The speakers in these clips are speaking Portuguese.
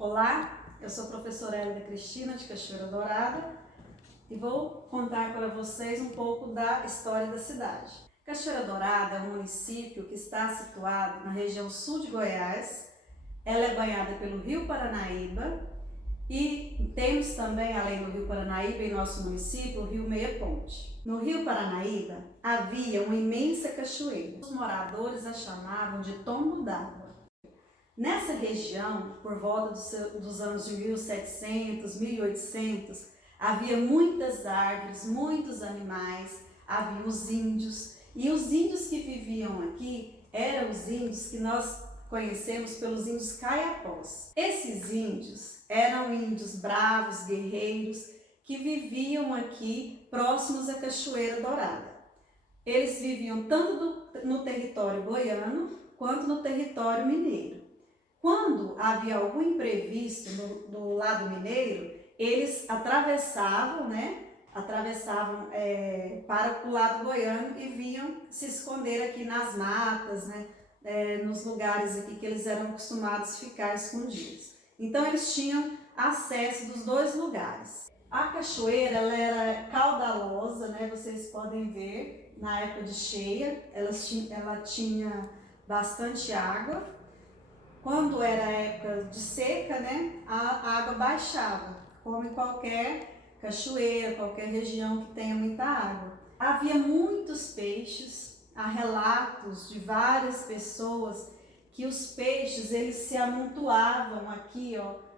Olá, eu sou a professora Hélida Cristina de Cachoeira Dourada e vou contar para vocês um pouco da história da cidade. Cachoeira Dourada é um município que está situado na região sul de Goiás. Ela é banhada pelo Rio Paranaíba e temos também, além do Rio Paranaíba, em nosso município, o Rio Meia Ponte. No Rio Paranaíba havia uma imensa cachoeira. Os moradores a chamavam de Tombo d'Água. Nessa região, por volta dos anos de 1700, 1800, havia muitas árvores, muitos animais, havia os índios. E os índios que viviam aqui eram os índios que nós conhecemos pelos índios caiapós. Esses índios eram índios bravos, guerreiros, que viviam aqui próximos à Cachoeira Dourada. Eles viviam tanto no território goiano quanto no território mineiro. Quando havia algum imprevisto no lado mineiro, eles atravessavam, para o lado goiano e vinham se esconder aqui nas matas, nos lugares aqui que eles eram acostumados a ficar escondidos. Então eles tinham acesso dos dois lugares. A cachoeira ela era caudalosa, vocês podem ver, na época de cheia, ela tinha bastante água. Quando era época de seca, a água baixava, como em qualquer cachoeira, qualquer região que tenha muita água. Havia muitos peixes, há relatos de várias pessoas que os peixes eles se amontoavam aqui,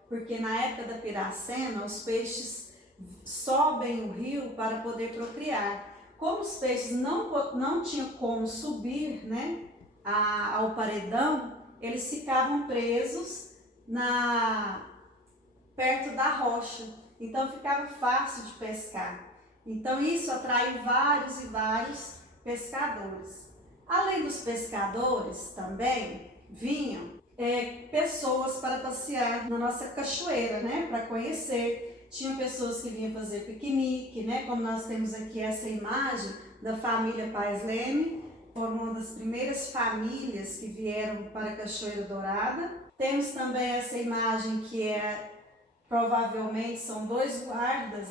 porque na época da Piracema os peixes sobem o rio para poder procriar. Como os peixes não tinham como subir, ao paredão, eles ficavam presos perto da rocha, então ficava fácil de pescar. Então isso atraiu vários e vários pescadores. Além dos pescadores também vinham pessoas para passear na nossa cachoeira, para conhecer. Tinham pessoas que vinham fazer piquenique, como nós temos aqui essa imagem da família Paes Leme. Foram uma das primeiras famílias que vieram para a Cachoeira Dourada. Temos também essa imagem que provavelmente são dois guardas,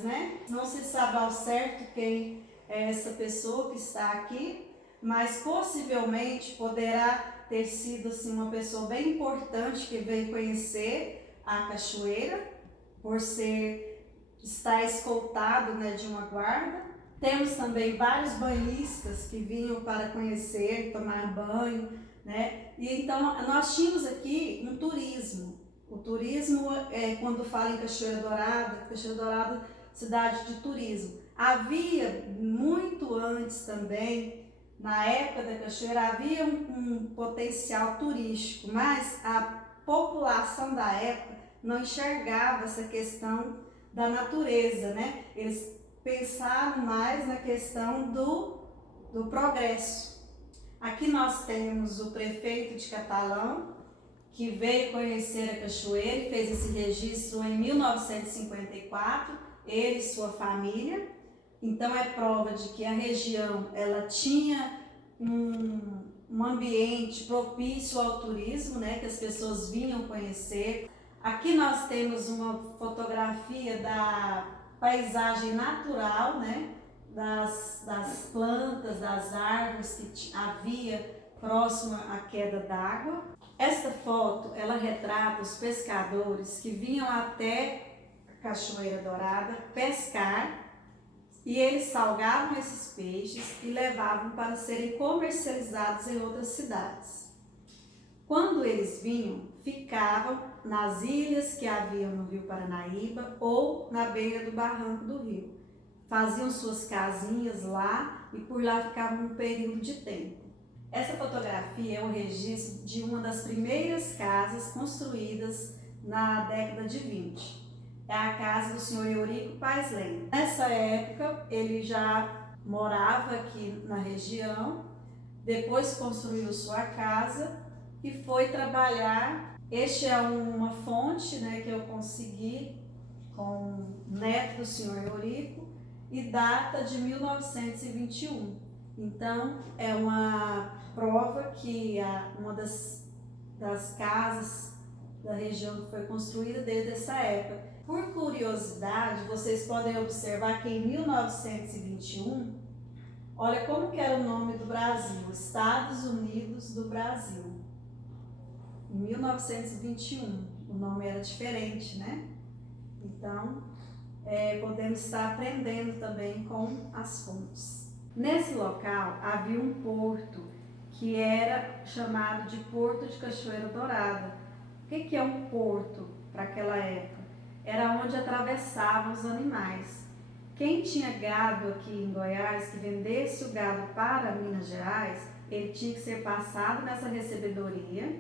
Não se sabe ao certo quem é essa pessoa que está aqui, mas possivelmente poderá ter sido assim, uma pessoa bem importante que veio conhecer a cachoeira, por estar escoltado de uma guarda. Temos também vários banhistas que vinham para conhecer, tomar banho, E então nós tínhamos aqui um turismo. O turismo, quando fala em Cachoeira Dourada, cidade de turismo. Havia muito antes também, na época da cachoeira, havia um potencial turístico, mas a população da época não enxergava essa questão da natureza, Eles pensaram mais na questão do progresso. Aqui nós temos o prefeito de Catalão, que veio conhecer a cachoeira e fez esse registro em 1954, ele e sua família. Então é prova de que a região ela tinha um ambiente propício ao turismo, que as pessoas vinham conhecer. Aqui nós temos uma fotografia da paisagem natural, das plantas, das árvores que havia próxima à queda d'água. Esta foto, ela retrata os pescadores que vinham até a Cachoeira Dourada pescar e eles salgavam esses peixes e levavam para serem comercializados em outras cidades. Quando eles vinham, ficavam nas ilhas que haviam no Rio Paranaíba ou na beira do barranco do rio. Faziam suas casinhas lá e por lá ficavam um período de tempo. Essa fotografia é um registro de uma das primeiras casas construídas na década de 20. É a casa do senhor Eurico Paes Leme. Nessa época, ele já morava aqui na região, depois construiu sua casa e foi trabalhar. Este é uma fonte que eu consegui com o neto do senhor Eurico e data de 1921. Então, é uma prova que uma das casas da região que foi construída desde essa época. Por curiosidade, vocês podem observar que em 1921, olha como que era o nome do Brasil, Estados Unidos do Brasil. Em 1921, o nome era diferente, né? Então, podemos estar aprendendo também com as fontes. Nesse local havia um porto que era chamado de Porto de Cachoeira Dourada. O que é um porto para aquela época? Era onde atravessavam os animais. Quem tinha gado aqui em Goiás, que vendesse o gado para Minas Gerais, ele tinha que ser passado nessa recebedoria.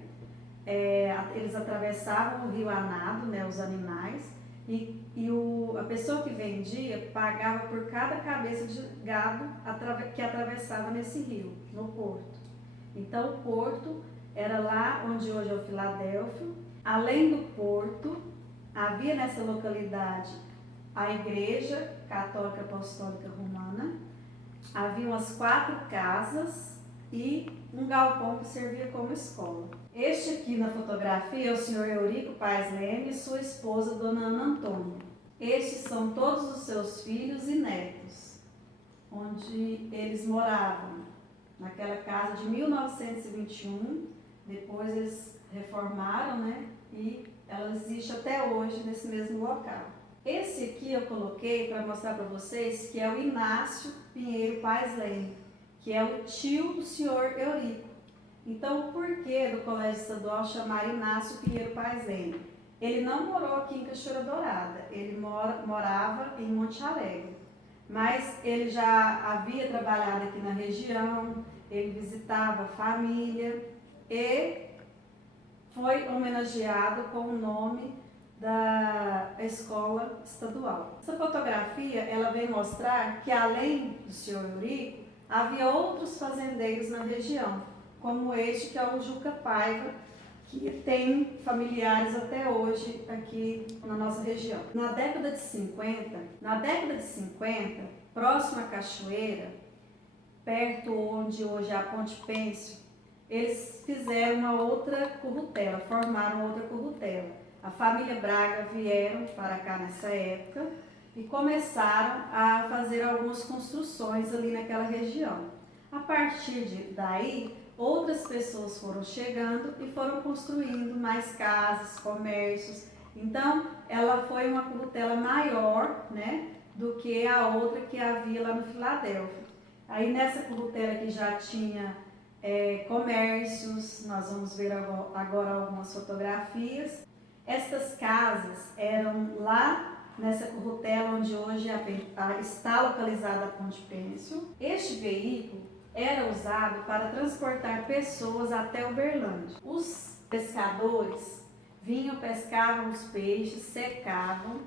Eles atravessavam o rio a nado, né, os animais, a pessoa que vendia pagava por cada cabeça de gado que atravessava nesse rio, no porto. Então o porto era lá onde hoje é o Filadélfio. Além do porto, havia nessa localidade a Igreja Católica Apostólica Romana, havia umas 4 casas e um galpão que servia como escola. Este aqui na fotografia é o senhor Eurico Paes Leme e sua esposa, dona Ana Antônia. Estes são todos os seus filhos e netos, onde eles moravam, naquela casa de 1921, depois eles reformaram, né? E ela existe até hoje nesse mesmo local. Esse aqui eu coloquei para mostrar para vocês que é o Inácio Pinheiro Paes Leme, que é o tio do senhor Eurico. Então, o porquê do Colégio Estadual chamar Inácio Pinheiro Paes Leme? Ele não morou aqui em Cachoeira Dourada, ele morava em Monte Alegre, mas ele já havia trabalhado aqui na região, ele visitava a família e foi homenageado com o nome da escola estadual. Essa fotografia, ela vem mostrar que além do senhor Eurico, havia outros fazendeiros na região, como este que é o Juca Paiva, que tem familiares até hoje aqui na nossa região. Na década de 50, próximo à cachoeira, perto onde hoje é a Ponte Pêncio, eles fizeram uma outra currutela, formaram outra currutela. A família Braga vieram para cá nessa época e começaram a fazer algumas construções ali naquela região. A partir daí, outras pessoas foram chegando e foram construindo mais casas, comércios. Então, ela foi uma currutela maior, né, do que a outra que havia lá no Filadélfia. Aí nessa currutela que já tinha comércios, nós vamos ver agora algumas fotografias. Estas casas eram lá nessa currutela onde hoje está localizada a Ponte Pêncio. Este veículo era usado para transportar pessoas até Uberlândia. Os pescadores vinham, pescavam os peixes, secavam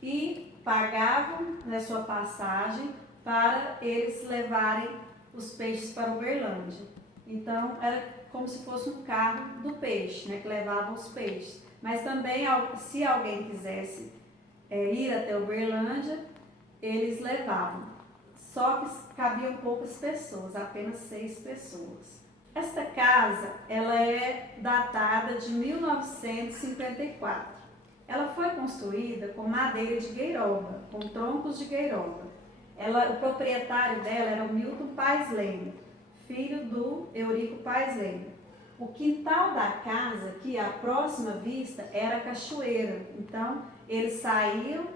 e pagavam, né, sua passagem para eles levarem os peixes para Uberlândia. Então era como se fosse um carro do peixe, né, que levava os peixes. Mas também, se alguém quisesse ir até Uberlândia, eles levavam. Só que cabiam poucas pessoas, apenas 6 pessoas. Esta casa, ela é datada de 1954. Ela foi construída com madeira de gueiroba, com troncos de gueiroba. O proprietário dela era o Milton Paes Leme, filho do Eurico Paes Leme. O quintal da casa, que à próxima vista, era a cachoeira. Então, eles saíam,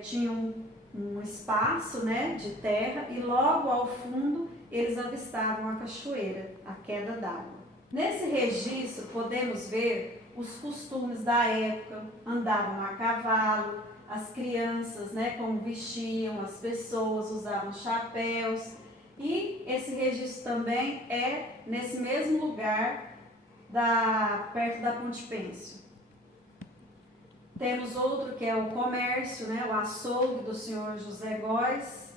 tinham um espaço, né, de terra e logo ao fundo eles avistavam a cachoeira, a queda d'água. Nesse registro podemos ver os costumes da época, andavam a cavalo, as crianças, né, como vestiam, as pessoas usavam chapéus. E esse registro também é nesse mesmo lugar, perto da Ponte Pêncio. Temos outro que é o comércio, né, o açougue do senhor José Góes.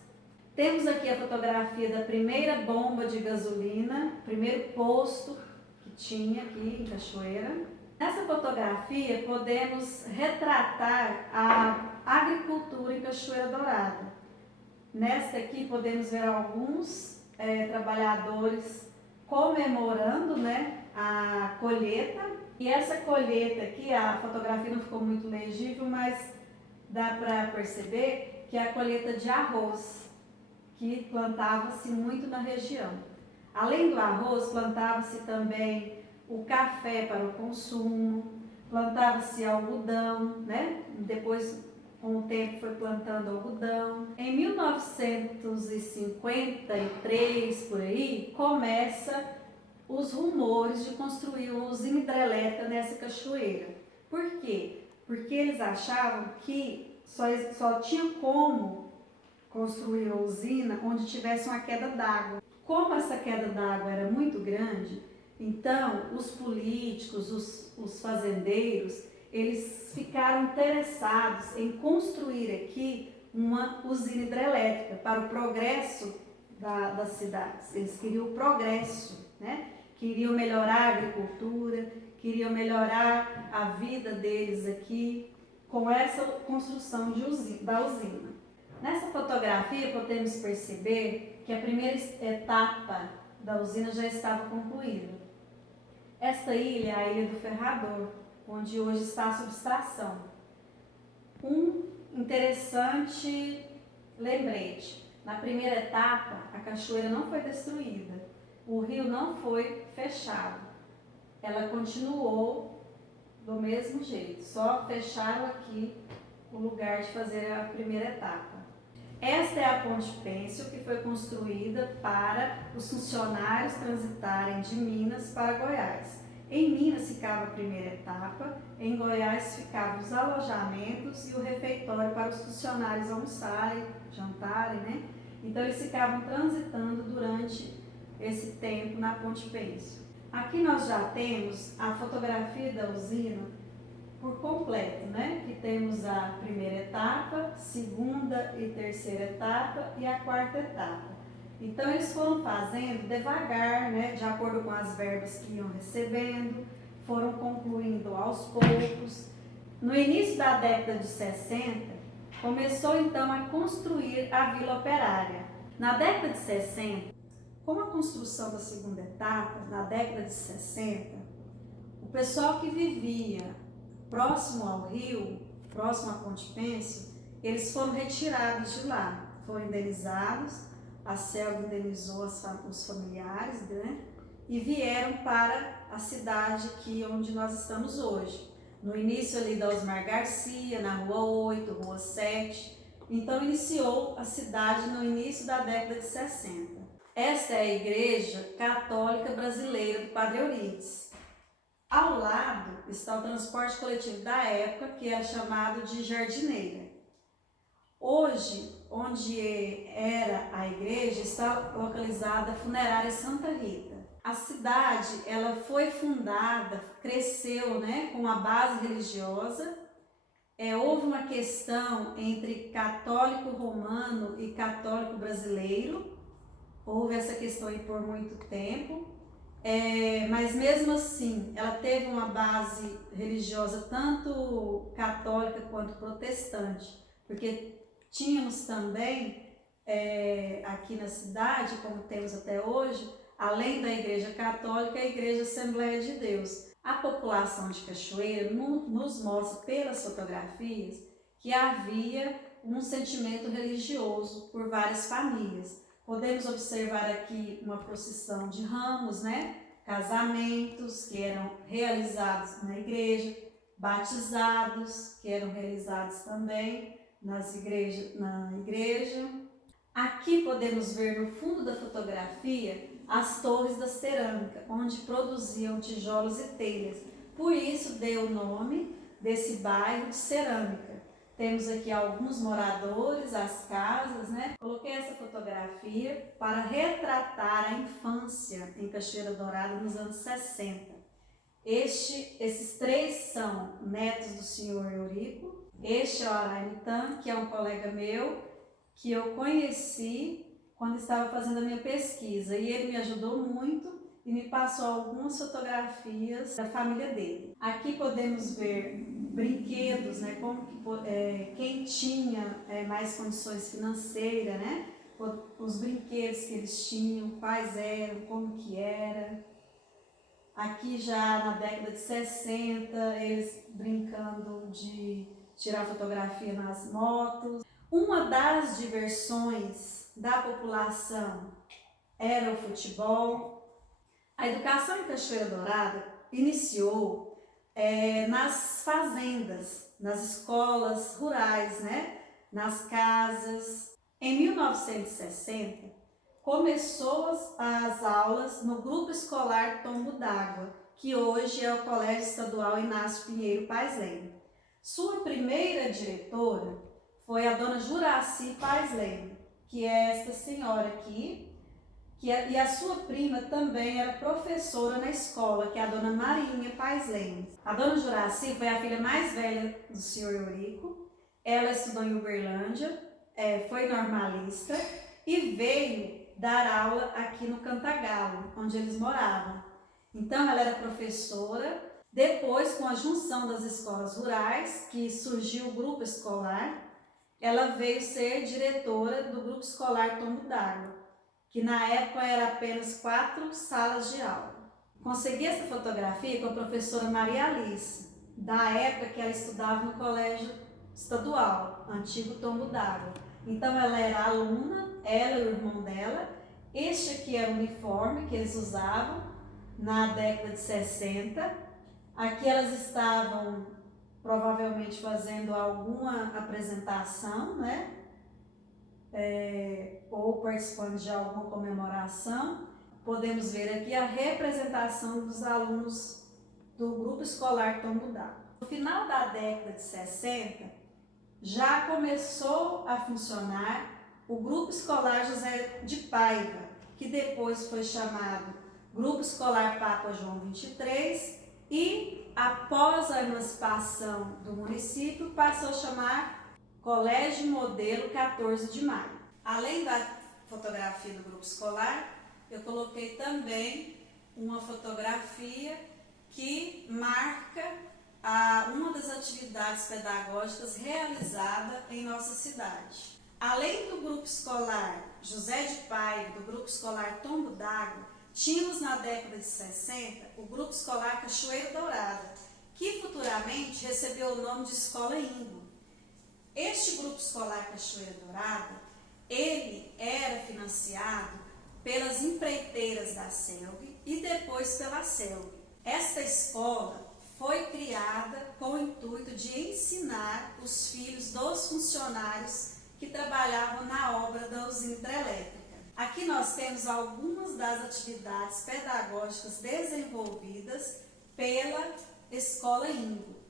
Temos aqui a fotografia da primeira bomba de gasolina, primeiro posto que tinha aqui em Cachoeira. Nessa fotografia podemos retratar a agricultura em Cachoeira Dourada. Nesta aqui podemos ver alguns trabalhadores comemorando, né, a colheita E essa colheita aqui, a fotografia não ficou muito legível, mas dá para perceber que é a colheita de arroz, que plantava-se muito na região. Além do arroz, plantava-se também o café para o consumo, plantava-se algodão, né? Depois, com o tempo, foi plantando algodão. Em 1953, por aí, começa os rumores de construir uma usina hidrelétrica nessa cachoeira. Por quê? Porque eles achavam que só tinha como construir a usina onde tivesse uma queda d'água. Como essa queda d'água era muito grande, então os políticos, os fazendeiros, eles ficaram interessados em construir aqui uma usina hidrelétrica para o progresso das cidades. Eles queriam o progresso, né? Queriam melhorar a agricultura, queriam melhorar a vida deles aqui com essa construção da usina. Nessa fotografia podemos perceber que a primeira etapa da usina já estava concluída. Esta ilha é a Ilha do Ferrador, onde hoje está a subestação. Um interessante lembrete: na primeira etapa, a cachoeira não foi destruída, o rio não foi fechado, ela continuou do mesmo jeito, só fecharam aqui o lugar de fazer a primeira etapa. Esta é a ponte pêncil que foi construída para os funcionários transitarem de Minas para Goiás. Em Minas ficava a primeira etapa, em Goiás ficavam os alojamentos e o refeitório para os funcionários almoçarem, jantarem, né? Então eles ficavam transitando durante esse tempo na ponte pêncil. Aqui nós já temos a fotografia da usina por completo, né? Que temos a primeira etapa, segunda e terceira etapa e a quarta etapa. Então eles foram fazendo devagar, né? De acordo com as verbas que iam recebendo, foram concluindo aos poucos. No início da década de 60, começou então a construir a Vila Operária. Na década de 60, com a construção da segunda etapa, na década de 60, o pessoal que vivia próximo ao rio, próximo à ponte pêncil, eles foram retirados de lá, foram indenizados, a CELG indenizou os familiares, né? E vieram para a cidade aqui onde nós estamos hoje. No início ali da Osmar Garcia, na Rua 8, Rua 7. Então iniciou a cidade no início da década de 60. Esta é a Igreja Católica Brasileira do Padre Eurides. Ao lado está o transporte coletivo da época, que era chamado de Jardineira. Hoje, onde era a igreja, está localizada a Funerária Santa Rita. A cidade, ela foi fundada, cresceu, né, com a base religiosa. Houve uma questão entre católico romano e católico brasileiro. Houve essa questão aí por muito tempo. Mas mesmo assim, ela teve uma base religiosa tanto católica quanto protestante, porque tínhamos também aqui na cidade, como temos até hoje, além da Igreja Católica, a Igreja Assembleia de Deus. A população de Cachoeira nos mostra pelas fotografias que havia um sentimento religioso por várias famílias. Podemos observar aqui uma procissão de ramos, né? Casamentos que eram realizados na igreja, batizados que eram realizados também na igreja. Aqui podemos ver no fundo da fotografia as torres da cerâmica, onde produziam tijolos e telhas. Por isso deu o nome desse bairro de Cerâmica. Temos aqui alguns moradores, as casas, né? Coloquei essa fotografia para retratar a infância em Cachoeira Dourada nos anos 60. Esses três são netos do senhor Eurico. Este é o Araimitan, que é um colega meu, que eu conheci quando estava fazendo a minha pesquisa. E ele me ajudou muito e me passou algumas fotografias da família dele. Aqui podemos ver brinquedos, né? Como quem tinha mais condições financeiras, né? Os brinquedos que eles tinham, quais eram, como que era. Aqui já na década de 60, eles brincando de tirar fotografia nas motos. Uma das diversões da população era o futebol. A educação em Cachoeira Dourada iniciou nas fazendas, nas escolas rurais, né? Nas casas. Em 1960, começou as aulas no Grupo Escolar Tombo d'Água, que hoje é o Colégio Estadual Inácio Pinheiro Paes Leme. Sua primeira diretora foi a dona Juraci Paes Leme, que é esta senhora aqui, e a sua prima também era professora na escola, que é a dona Marinha Paes Leme. A dona Juraci foi a filha mais velha do senhor Eurico. Ela estudou em Uberlândia, foi normalista e veio dar aula aqui no Cantagalo, onde eles moravam. Então ela era professora. Depois, com a junção das escolas rurais, que surgiu o grupo escolar, ela veio ser diretora do grupo escolar Tombo d'Água, que na época era apenas 4 salas de aula. Consegui essa fotografia com a professora Maria Alice, da época que ela estudava no colégio estadual, antigo Tombo d'Água. Então ela era aluna, ela e o irmão dela. Este aqui era o uniforme que eles usavam na década de 60. Aqui elas estavam provavelmente fazendo alguma apresentação, né? Ou participando de alguma comemoração. Podemos ver aqui a representação dos alunos do Grupo Escolar Tombo d'Água. No final da década de 60, já começou a funcionar o Grupo Escolar José de Paiva, que depois foi chamado Grupo Escolar Papa João 23 e, após a emancipação do município, passou a chamar Colégio Modelo 14 de Maio. Além da fotografia do grupo escolar, eu coloquei também uma fotografia que marca uma das atividades pedagógicas realizada em nossa cidade. Além do grupo escolar José de Paiva, do grupo escolar Tombo d'Água, tínhamos na década de 60 o grupo escolar Cachoeira Dourada, que futuramente recebeu o nome de Escola Ingo. Este grupo escolar Cachoeira Dourada, ele era financiado pelas empreiteiras da CELG e depois pela CELG. Esta escola foi criada com o intuito de ensinar os filhos dos funcionários que trabalhavam na obra da usina hidrelétrica. Aqui nós temos algumas das atividades pedagógicas desenvolvidas pela Escola Ingo.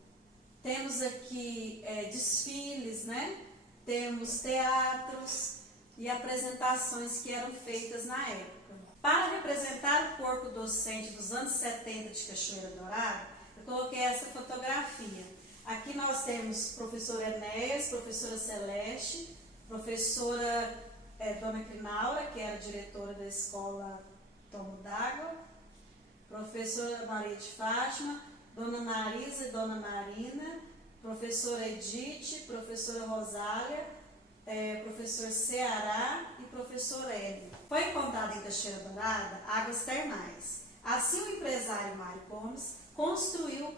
Temos aqui desfiles, né? Temos teatros e apresentações que eram feitas na época. Para representar o corpo docente dos anos 70 de Cachoeira Dourada, eu coloquei essa fotografia. Aqui nós temos professor Enéas, professora Celeste, professora Dona Crinaura, que era diretora da escola Tombo d'Água, professora Maria de Fátima, Dona Marisa e Dona Marina, professora Edith, professora Rosália, professor Ceará e professor Hélio. Foi encontrada em Cachoeira Dourada águas termais. Assim, o empresário Mário Gomes construiu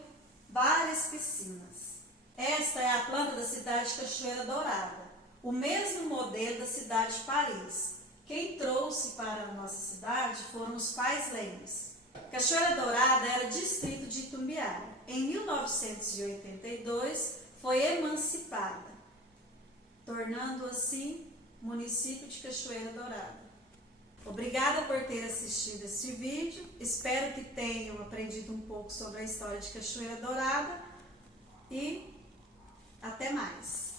várias piscinas. Esta é a planta da cidade de Cachoeira Dourada, o mesmo modelo da cidade de Paris. Quem trouxe para a nossa cidade foram os Paes Lemes. Cachoeira Dourada era distrito de Itumbiara. Em 1982 foi emancipada, tornando assim município de Cachoeira Dourada. Obrigada por ter assistido esse vídeo, espero que tenham aprendido um pouco sobre a história de Cachoeira Dourada e até mais!